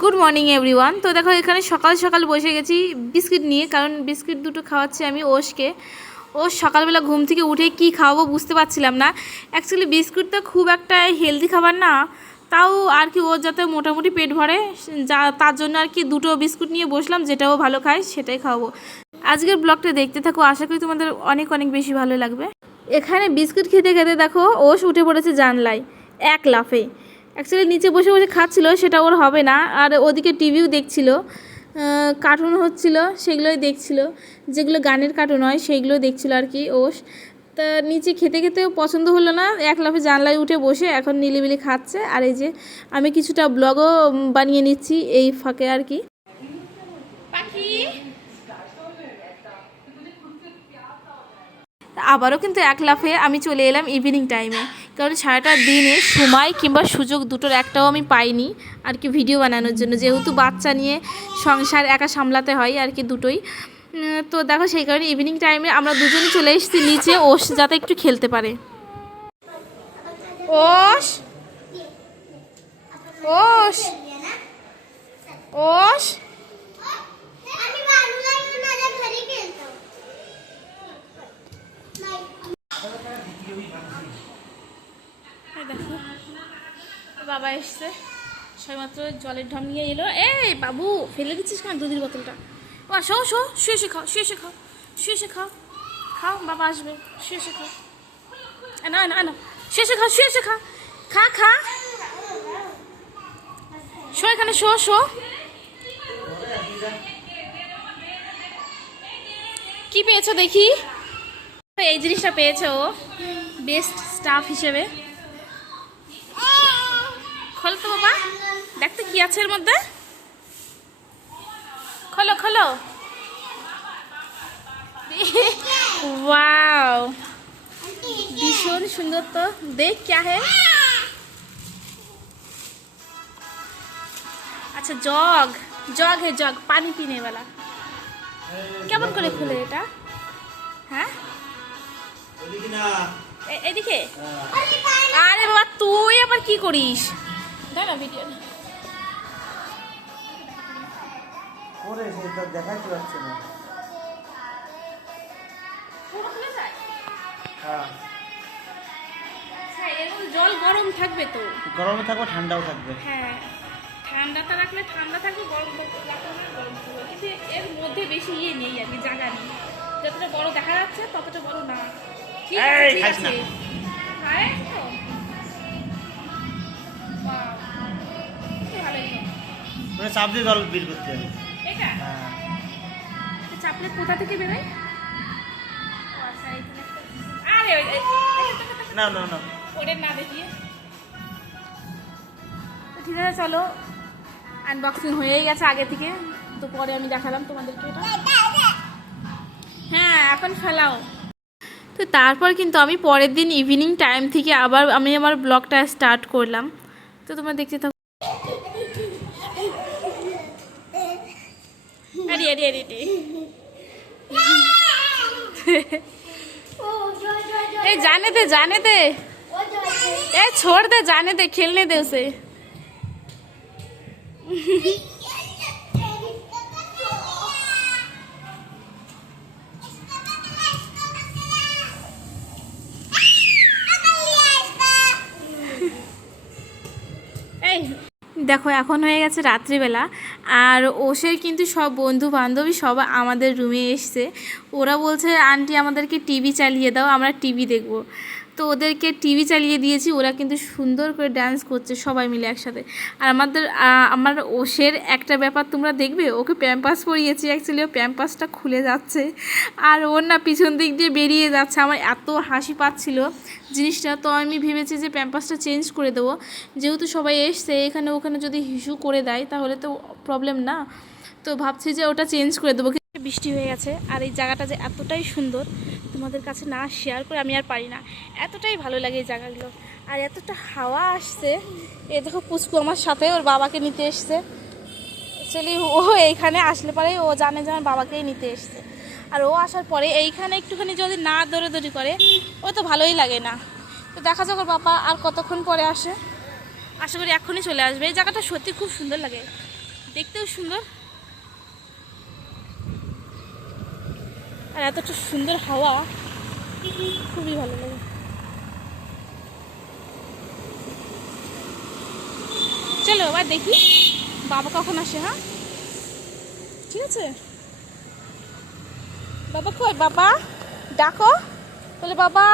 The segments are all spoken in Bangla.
Good morning everyone. তো দেখো এখানে সকাল সকাল বসে গেছি বিস্কিট নিয়ে, কারণ বিস্কিট দুটো খাওয়াচ্ছি আমি ওশকে। ও সকালবেলা ঘুম থেকে উঠে কি খাওয়াবো বুঝতে পারছিলাম না। অ্যাকচুয়ালি বিস্কুটটা খুব একটা হেলদি খাবার না, তাও আর কি ও যাতে মোটামুটি পেট ভরে যা তার জন্য আর কি দুটো বিস্কুট নিয়ে বসলাম, যেটাও ভালো খায় সেটাই খাওয়াবো। আজকের ব্লগটা দেখতে থাকো, আশা করি তোমাদের অনেক অনেক বেশি ভালো লাগবে। এখানে বিস্কুট খেতে খেতে দেখো ওশ উঠে পড়েছে জানলায় এক লাফে। অ্যাকচুয়ালি নিচে বসে বসে খাচ্ছিল, সেটা ওর হবে না। আর ওদিকে টিভিও দেখছিল, কার্টুন হচ্ছিল সেগুলোই দেখছিল, যেগুলো গানের কার্টুন হয় সেইগুলো দেখছিল আর কি ওশ। তা নিচে খেতে খেতেও পছন্দ হলো না, এক লাফে জানলায় উঠে বসে এখন নিলিবিলি খাচ্ছে। আর এই যে আমি কিছুটা ব্লগও বানিয়ে নিচ্ছি এই ফাঁকে আর কি। আবারও কিন্তু এক লাফে আমি চলে এলাম ইভিনিং টাইমে, কারণ সারাটা দিনে সময় কিংবা সুযোগ দুটোর একটাও আমি পাইনি আর কি ভিডিও বানানোর জন্য, যেহেতু বাচ্চা নিয়ে সংসার একা সামলাতে হয় আর কি দুটোই। তো দেখো সেই কারণে ইভিনিং টাইমে আমরা দুজনই চলে এসেছি নিচে, ওশ যাতে একটু খেলতে পারে। ওশ ওশ ওশ দেখো বাবা এসছে সবেমাত্র জলের ঢম নিয়ে এলো। এই বাবু ফেলে দিচ্ছিস কেন দুধের বোতলটা? ও শো শো শুয়ে শুয়ে খাও, শুয়ে শুয়ে খাও, শুয়ে শুয়ে খাও, খাও বাবা আসবে, শুয়ে শুয়ে খাও, না না না শুয়ে শুয়ে খাও, শুয়ে শুয়ে খা, খা খা, শো এখানে শো শো। কি পেয়েছো দেখি? এই জিনিসটা পেয়েছে ও বেস্ট স্টাফ হিসেবে। খোলো তো বাবা, দেখতে কি আছে এর মধ্যে, খোলো খোলো। ওয়াও ভীষণ সুন্দর, তো দেখ क्या है। আচ্ছা জগ, জগ है जग, पानी पीने वाला। কেমন করে খুলে এটা? হ্যাঁ এদিকে। আরে বাবা তুই আবার কি করিস? দাঁড়া ভিডিও ওরে সেটা দেখাতে পারছে না। পুরো খুলে যায়? হ্যাঁ আচ্ছা এর মধ্যে জল গরম থাকবে তো? গরমও থাকবে ঠান্ডাও থাকবে। হ্যাঁ ঠান্ডাটা রাখলে ঠান্ডা থাকবে, গরম রাখলে গরম থাকবে, কিন্তু এর মধ্যে বেশি ইয়ে নেই আর কি, জায়গা নেই। যতটা বড় দেখা যাচ্ছে ততটা বড় না। ঠিক আছে ঠিক আছে। খায় তো বাহ কি ভালো লাগলো। মানে চাপ দিয়ে জল বের করতে হবে। এটা হ্যাঁ চাপলে কোথা থেকে বেরোয়? ও আচ্ছা এখানে আরে ওই না না না ওরে না দেখিয়ে। তো ঠিক আছে চলো, আনবক্সিং হয়েই গেছে আগে থেকে, তো পরে আমি দেখালাম তোমাদেরকে এটা। হ্যাঁ এখন ফেলাও। তো তারপর কিন্তু আমি পরের দিন ইভিনিং টাইম থেকে আবার আমি আমার ব্লগটা স্টার্ট করলাম, তো তোমরা দেখতে থাকো। अरे अरे अरे ए जाने दे ए छोड़ दे, जाने दे, खेलने दे उसे। দেখো এখন হয়ে গেছে রাত্রিবেলা, আর ওসের কিন্তু সব বন্ধু বান্ধবী সব আমাদের রুমে এসছে। ওরা বলছে আন্টি আমাদেরকে টিভি চালিয়ে দাও, আমরা টিভি দেখব। তো ওদেরকে টিভি চালিয়ে দিয়েছি, ওরা কিন্তু সুন্দর করে ডান্স করছে সবাই মিলে একসাথে। আর আমার ওসের একটা ব্যাপার তোমরা দেখবে, ওকে প্যাম্পাস পরিয়েছি, অ্যাকচুয়ালি ও প্যাম্পাসটা খুলে যাচ্ছে আর ওর না পিছন দিক দিয়ে বেরিয়ে যাচ্ছে। আমার এত হাসি পাচ্ছিল জিনিসটা, তো আমি ভেবেছি যে প্যাম্পাসটা চেঞ্জ করে দেবো, যেহেতু সবাই এসছে এখানে ওখানে যদি হিসু করে দেয় তাহলে তো প্রবলেম না। তো ভাবছি যে ওটা চেঞ্জ করে দেবো। বৃষ্টি হয়ে গেছে, আর এই জায়গাটা যে এতটাই সুন্দর তোমাদের কাছে না শেয়ার করে আমি আর পারি না, এতটাই ভালো লাগে এই জায়গাগুলো। আর এতটা হাওয়া আসছে, এ দেখো পুচকু আমার সাথে ওর বাবাকে নিতে এসছে, অ্যাকচুয়ালি ও এইখানে আসলে পরে ও জানে যে আমার বাবাকেই নিতে এসছে, আর ও আসার পরে এইখানে একটুখানি যদি না দৌড়াদৌড়ি করে ও তো ভালোই লাগে না। তো দেখা যাক ওর বাবা আর কতক্ষণ পরে আসে, আশা করি এখনই চলে আসবে। এই জায়গাটা সত্যি খুব সুন্দর লাগে, দেখতেও সুন্দর, আর এতটা সুন্দর হাওয়া, খুবই ভালো লাগে। চলো এবার দেখি বাবা কখন আসে। হ্যাঁ ঠিক আছে, বাবা কই, বাবা ডাকো, বলে বাবা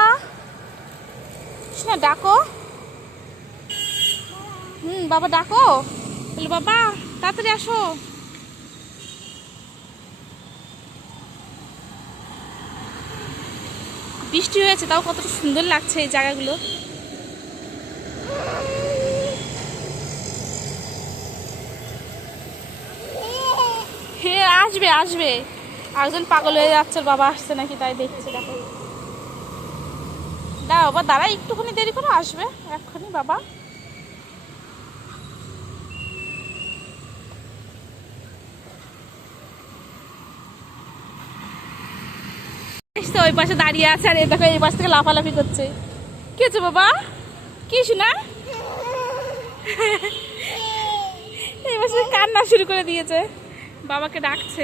শোনা ডাকো, বাবা ডাকো, বলে বাবা তাড়াতাড়ি আসো। বৃষ্টি হয়েছে তাও কতটা সুন্দর লাগছে এই জায়গাগুলো। হ্যাঁ আসবে আসবে, একজন পাগল হয়ে যাচ্ছে, ওর বাবা আসছে নাকি তাই দেখছে। দেখো দাঁড়াও বা দাঁড়া, একটুখানি দেরি করে আসবে এক্ষুনি বাবা। ওই পাশে দাঁড়িয়ে আছে, আর এই দেখো এই পাশ থেকে লাফালাফি করছে। কি হচ্ছে বাবা, কি শোনা? এই পাশে কান্না শুরু করে দিয়েছে, বাবাকে ডাকছে।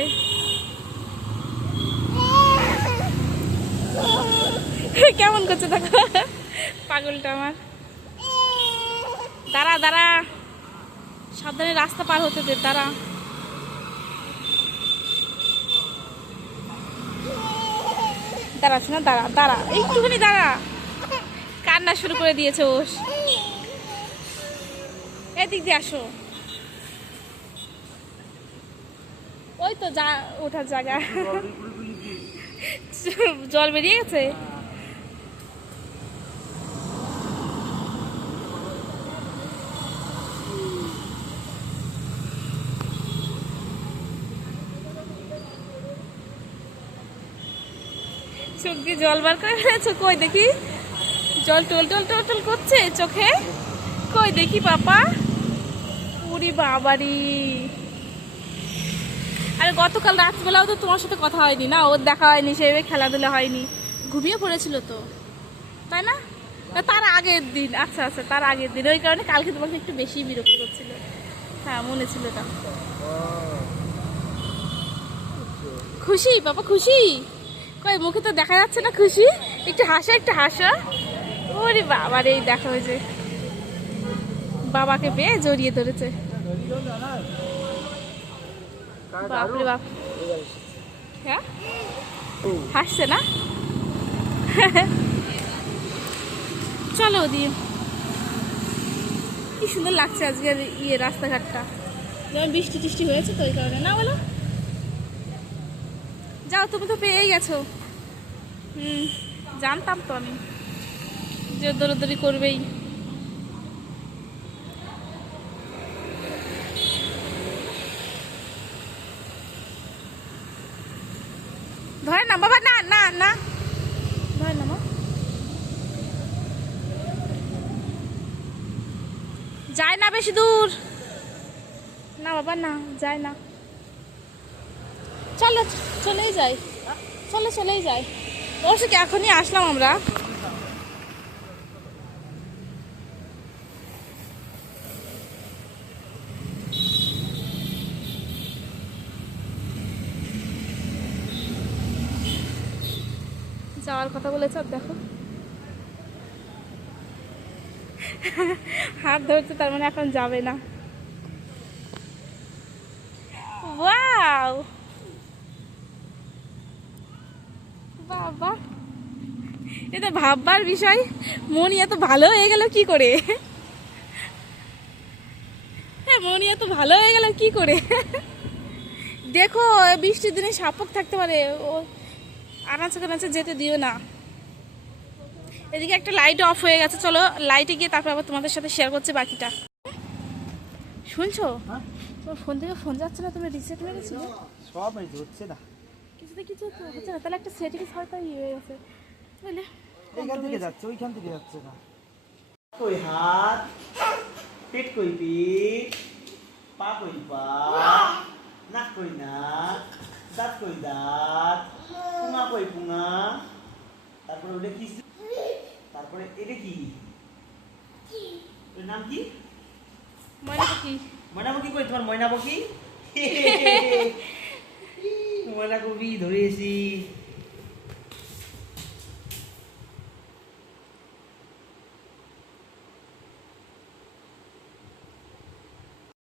কেমন করছে দেখো পাগলটা আমার। দাঁড়া দাঁড়া, সাবধানে রাস্তা পার হতে দে, দাঁড়া। দাঁড়া শোনা, দাঁড়া দাঁড়া, একটুখানি দাঁড়া, কান্না শুরু করে দিয়েছে ও। এদিক দিয়ে আসো, ওই তো যা ওঠার জায়গা। জল বেরিয়ে গেছে। চোখ দিয়ে জল বার করে ফেলেছো, কই দেখি, জল টল টল টল টল করছে চোখে, কই দেখি পাপা। উরি বাবারি, আরে গতকাল রাতবেলাও তো তোমার সাথে কথা হয়নি না, ওর দেখা হয়নি, সেভাবে খেলাধুলা হয়নি, ঘুমিয়ে পড়েছিল তো, তাই না? তার আগের দিন, আচ্ছা আচ্ছা তার আগের দিন, ওই কারণে কালকে তোমাকে একটু বেশি বিরক্ত করছিল। হ্যাঁ মনে ছিল এটা। খুশি বাবা, খুশি? কই মুখে তো দেখা যাচ্ছে না খুশি, একটু হাসো একটু হাসো। ওরে বাবা রে, দেখা হয়েছে, বাবাকে পেয়ে জড়িয়ে ধরেছে। বাপরে বাপ, হ্যাঁ হাসছে না। চলো দিয়ে, কি সুন্দর লাগছে আজকের ইয়ে রাস্তাঘাটটা, যেমন বৃষ্টি টিষ্টি হয়েছে তো ওই কারণে না, বলো। যাও, তুমি তো পেয়েই গেছো। জানতাম তো আমি যে দৌড়াদৌড়ি করবেই। ধরে না বাবা, না না না, ধরে না মা, যায় না বেশি দূর, না বাবা না যায় না। চলো চলেই যাই, চলো চলেই যাই। অবশ্য কি এখনই আসলাম আমরা। যাওয়ার কথা বলেছ, দেখো হাত ধরছে, তার মানে এখন যাবে না। ওয়াও বাবা, এটা ভাববার বিষয়, মনি এত ভালো হয়ে গেল কি করে, মনি এত ভালো হয়ে গেল কি করে। দেখো বৃষ্টির দিনে সাপক থাকতে পারে, ও আনাচে কানাচে যেতে দিও না। এদিকে একটা লাইট অফ হয়ে গেছে, চলো লাইটে গিয়ে তারপর আবার তোমাদের সাথে শেয়ার করছি বাকিটা। শুনছো তোমার ফোন থেকে ফোন যাচ্ছে না, তুমি রিসেট মেরেছিলে? সব এই হচ্ছে না, কিছুতে কিছু হচ্ছে না, তাহলে একটা সেটিংস হয়তো ইয়ে হয়ে গেছে, বুঝলে? এইখান থেকে যাচ্ছে, ওইখান থেকে যাচ্ছে না। কই হাত, পিঠ কই পিঠ, পা কই পা, নাক কই নাক, দাঁত কই দাঁত, পুঙা কই পুঙা, তারপরে ওটা কি, তারপরে এটা কি, এর নাম কি? ময়না পাখি। ময়না পাখি কই তোমার ময়না পাখি? ময়না পাখি ধরেছি।